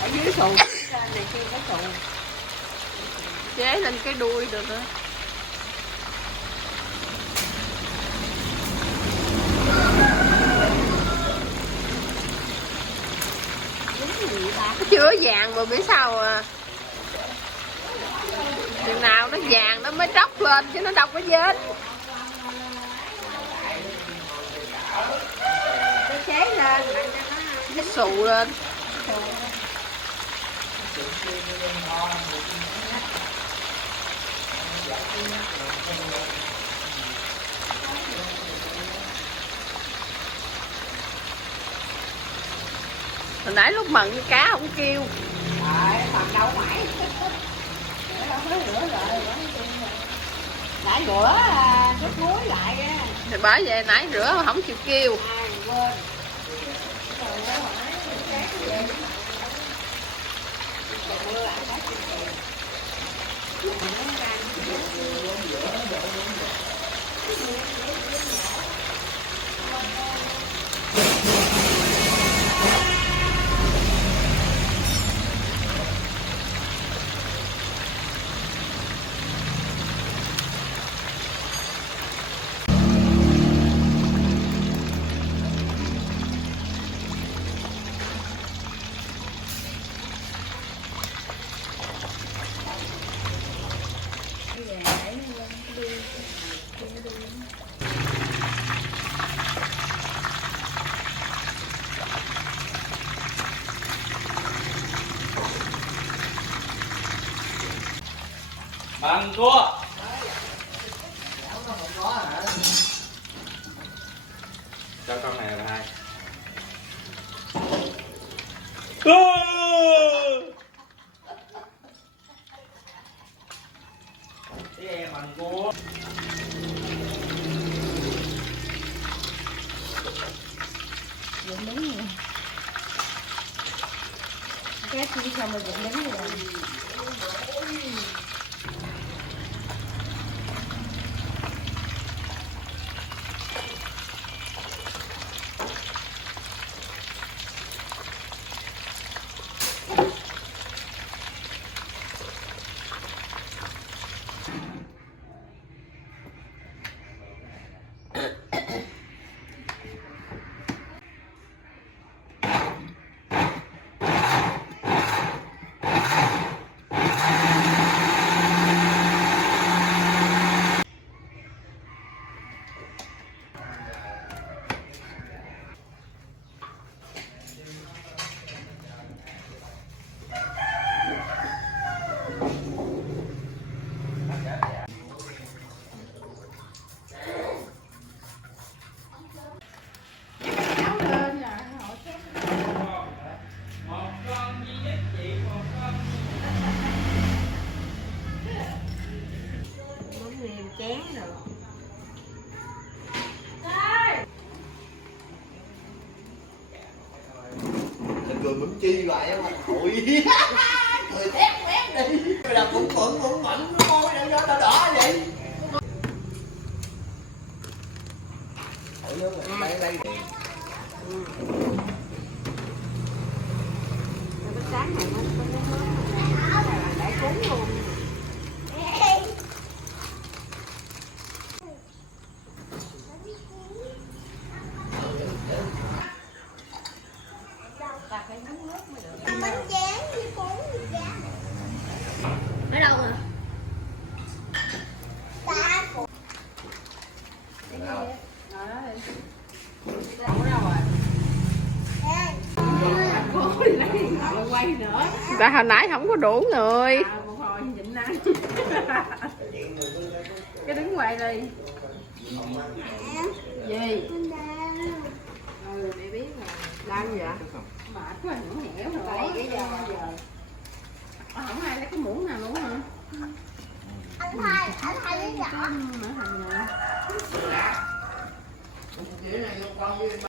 ở dưới xù này kia có xù chế lên cái đuôi được nữa. Nó chưa vàng mà biết sao à, chừng nào nó vàng nó mới tróc lên chứ nó đâu có vết. Nó chế lên nó xù lên. Hồi nãy lúc mần cái cá không kêu. Mần đâu mãi. Nãy rửa nước muối lại á. Thì bởi vậy nãy rửa mà không chịu kêu. Quên. Bằng cua. Cho con này là hai. Cái em bằng cua. Dựng đứng rồi. Cái chi xong rồi dựng đứng rồi. Chén rồi. Cười mững chi lại á mà hội. Cười thét quét đi. Rồi là cũng mẫn môi đỏ đỏ vậy. Đây. Cái sáng này nó để cúng luôn. Bánh chén với cuốn gì ra. Ở đâu rồi? Ta của. Quay nữa. Tại hồi nãy không có đủ người. Một hồi nhịn ăn. Cái đứng quay đi. Gì? Ừ, mẹ biết rồi. Làm vậy? Mệt quá, nhõng nhẽo rồi. Lấy cái giờ. Không ai lấy cái muỗng nào luôn hả? Anh thay lấy rõ. Mở thành rồi.